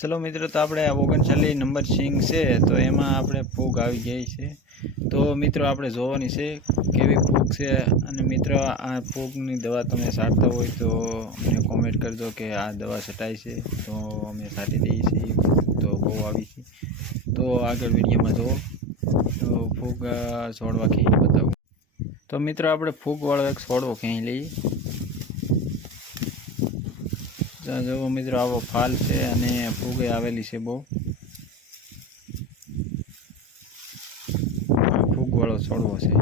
ચલો મિત્રો, તો આપણે ઓગણચાલીસ નંબર સિંગ છે, તો એમાં આપણે ફૂગ આવી ગઈ છે. તો મિત્રો, આપણે જોવાની છે કેવી ફૂગ છે, અને મિત્રો, આ ફૂગની દવા તમે છાંટતા હોય તો અમને કોમેન્ટ કરજો કે આ દવા છટાય છે, તો અમે છાંટી દઈએ છીએ. તો બહુ આવી છે. તો આગળ વિડીયોમાં જુઓ. તો ફૂગ છોડવા ક્યાંય બતાવું. તો મિત્રો, આપણે ફૂગવાળો એક છોડવો ક્યાંય લઈએ. તો જુઓ મિત્રો, આવો ફાલ છે અને ફૂગે આવેલી છે બહુ. ફૂગવાળો છોડવો છે.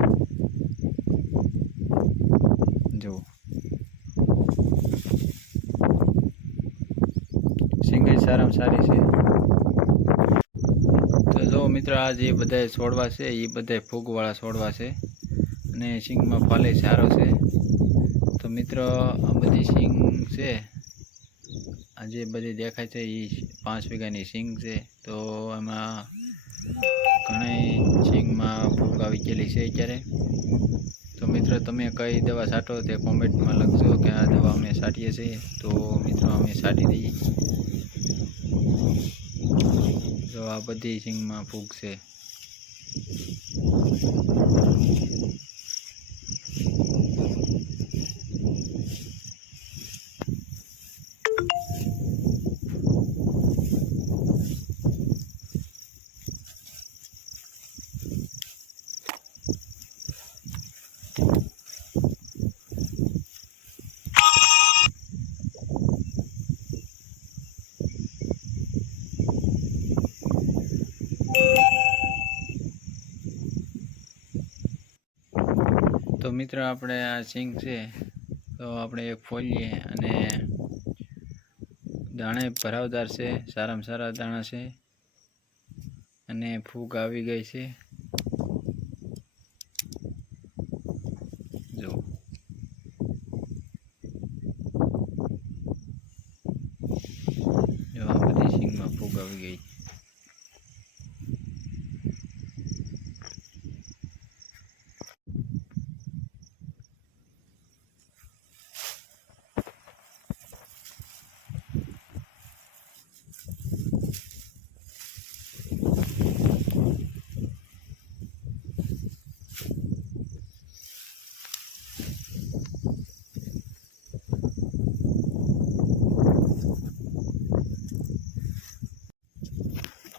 જુઓ. સિંગલ સારામાં સારી છે. તો જો મિત્રો, આ જે બધા છોડવા છે એ બધા ફૂગવાળા છોડવા છે. અને સિંગમાં ફાલે સારો છે. તો મિત્રો, આ બધી સિંગ છે આ જે બધી દેખાય છે એ પાંચ વીઘાની સિંગ છે. તો એમાં ઘણી સિંગમાં ફૂગ આવી ગયેલી છે અત્યારે. તો મિત્રો, તમે કઈ દવા છાંટો તે કોમેન્ટમાં લખજો કે આ દવા અમે છાંટીએ છીએ. તો મિત્રો, અમે છાંટી દઈએ. તો આ બધી સિંગમાં ફૂગ છે. તો મિત્રો, આપણે આ સિંગ છે, તો આપણે એક ફોલીએ અને દાણે ભરાવદાર છે, સારામાં સારા દાણા છે અને ફૂગ આવી ગઈ છે. જો. આ બધી સિંગમાં ફૂગ આવી ગઈ. તો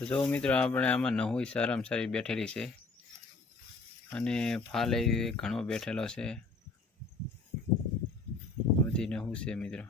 જો મિત્રો આપણે આમાં નહુઈ સારામાં સારી બેઠેલી છે. અને ફાલ ઘણો બેઠેલો છે. બધી નહું છે મિત્રો.